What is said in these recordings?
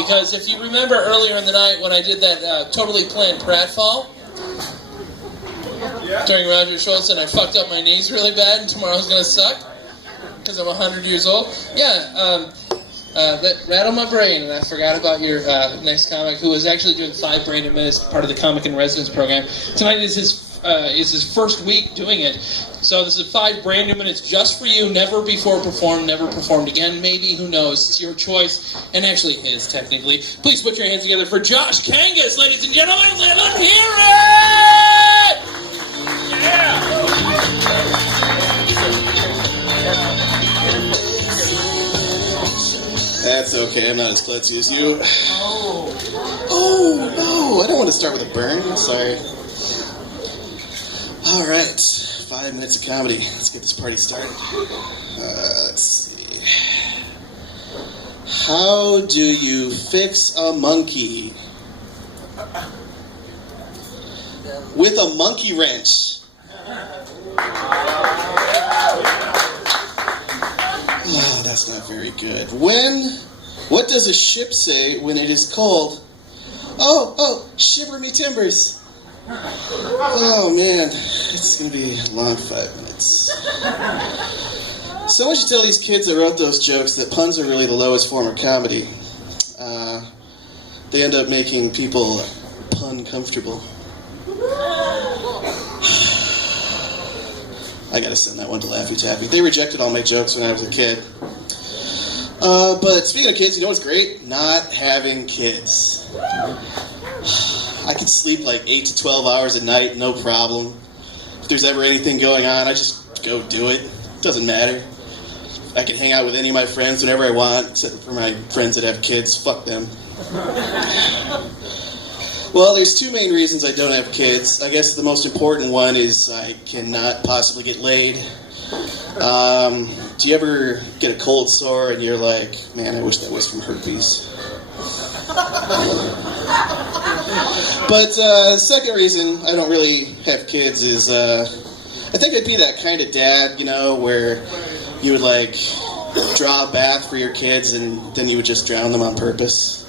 Because if you remember earlier in the night when I did that totally planned pratfall during Roger Schultz, and I fucked up my knees really bad, and tomorrow's gonna suck because I'm 100 years old. Yeah, that rattled my brain, and I forgot about your next comic, who is actually doing 5 brand new minutes, part of the Comic in Residence program. Tonight is his first week doing it. So this is 5 brand new minutes just for you, never before performed, never performed again, maybe, who knows, it's your choice, and actually his, technically. Please put your hands together for Josh Kangas, ladies and gentlemen, let us hear it! Yeah! That's okay, I'm not as klutzy as you. Oh, no, I don't want to start with a burn, sorry. All right, 5 minutes of comedy. Let's get this party started. Let's see. How do you fix a monkey? With a monkey wrench. Oh, that's not very good. What does a ship say when it is cold? Oh, shiver me timbers. Oh man, it's gonna be a long 5 minutes. Someone should tell these kids that wrote those jokes that puns are really the lowest form of comedy. They end up making people pun comfortable. I gotta send that one to Laffy Taffy. They rejected all my jokes when I was a kid. But speaking of kids, you know what's great? Not having kids. I could sleep like 8 to 12 hours a night, no problem. If there's ever anything going on, I just go do it. Doesn't matter. I can hang out with any of my friends whenever I want, except for my friends that have kids. Fuck them. Well, there's 2 main reasons I don't have kids. I guess the most important one is I cannot possibly get laid. Do you ever get a cold sore and you're like, man, I wish that was from herpes? But the second reason I don't really have kids is I think I'd be that kind of dad, you know, where you would like draw a bath for your kids and then you would just drown them on purpose.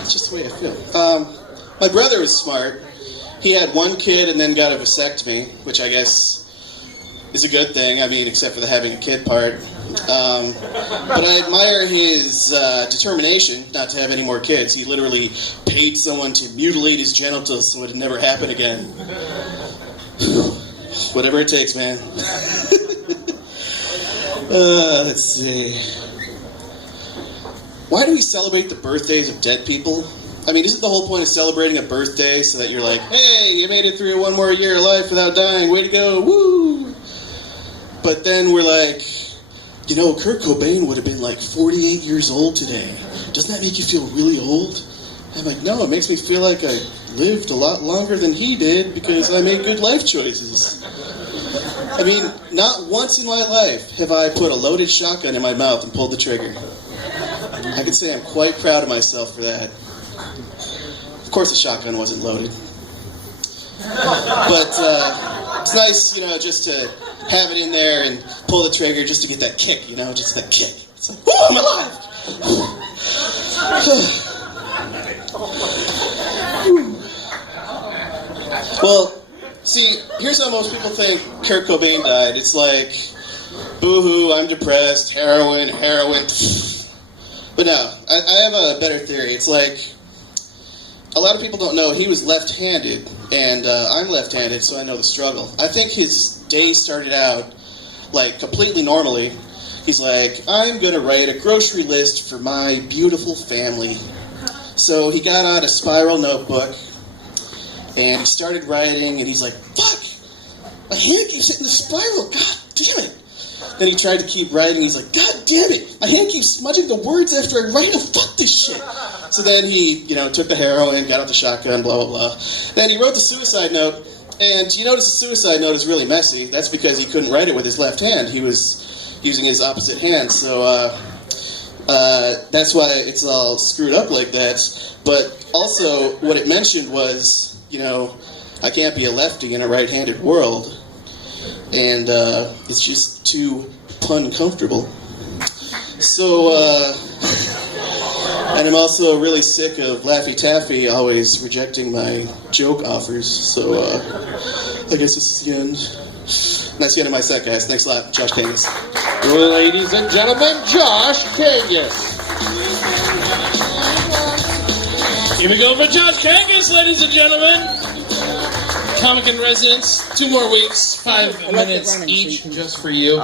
It's just the way I feel. My brother was smart. He had 1 kid and then got a vasectomy, which I guess is a good thing. I mean, except for the having a kid part. But I admire his determination not to have any more kids. He literally paid someone to mutilate his genitals so it would never happen again. Whatever it takes, man. Let's see. Why do we celebrate the birthdays of dead people? I mean, isn't the whole point of celebrating a birthday so that you're like, hey, you made it through 1 more year of life without dying, way to go, woo! But then we're like, you know, Kurt Cobain would have been like 48 years old today. Doesn't that make you feel really old? I'm like, no, it makes me feel like I lived a lot longer than he did because I made good life choices. I mean, not once in my life have I put a loaded shotgun in my mouth and pulled the trigger. I can say I'm quite proud of myself for that. Of course the shotgun wasn't loaded. But it's nice, you know, just to have it in there and pull the trigger just to get that kick, you know, just that kick. It's like, woo, I'm alive! Well, see, here's how most people think Kurt Cobain died. It's like, boo-hoo, I'm depressed, heroin. But no, I have a better theory. It's like, a lot of people don't know he was left-handed, and I'm left-handed, so I know the struggle. I think his day started out, like, completely normally. He's like, I'm going to write a grocery list for my beautiful family. So he got out a spiral notebook, and he started writing, and he's like, fuck, my hand keeps hitting the spiral, god damn it. Then he tried to keep writing, he's like, god damn it, my hand keeps smudging the words after I write them, fuck this shit. So then he, you know, took the heroin, got out the shotgun, blah, blah, blah. Then he wrote the suicide note, and you notice the suicide note is really messy. That's because he couldn't write it with his left hand. He was using his opposite hand, so that's why it's all screwed up like that. But also, what it mentioned was, you know, I can't be a lefty in a right-handed world. and it's just too pun comfortable. So, and I'm also really sick of Laffy Taffy always rejecting my joke offers, so I guess this is the end. That's the end of my set, guys. Thanks a lot. Josh Kangas. Ladies and gentlemen, Josh Kangas. Here we go for Josh Kangas, ladies and gentlemen. Comic in residence, 2 more weeks, 5 minutes each, just for you.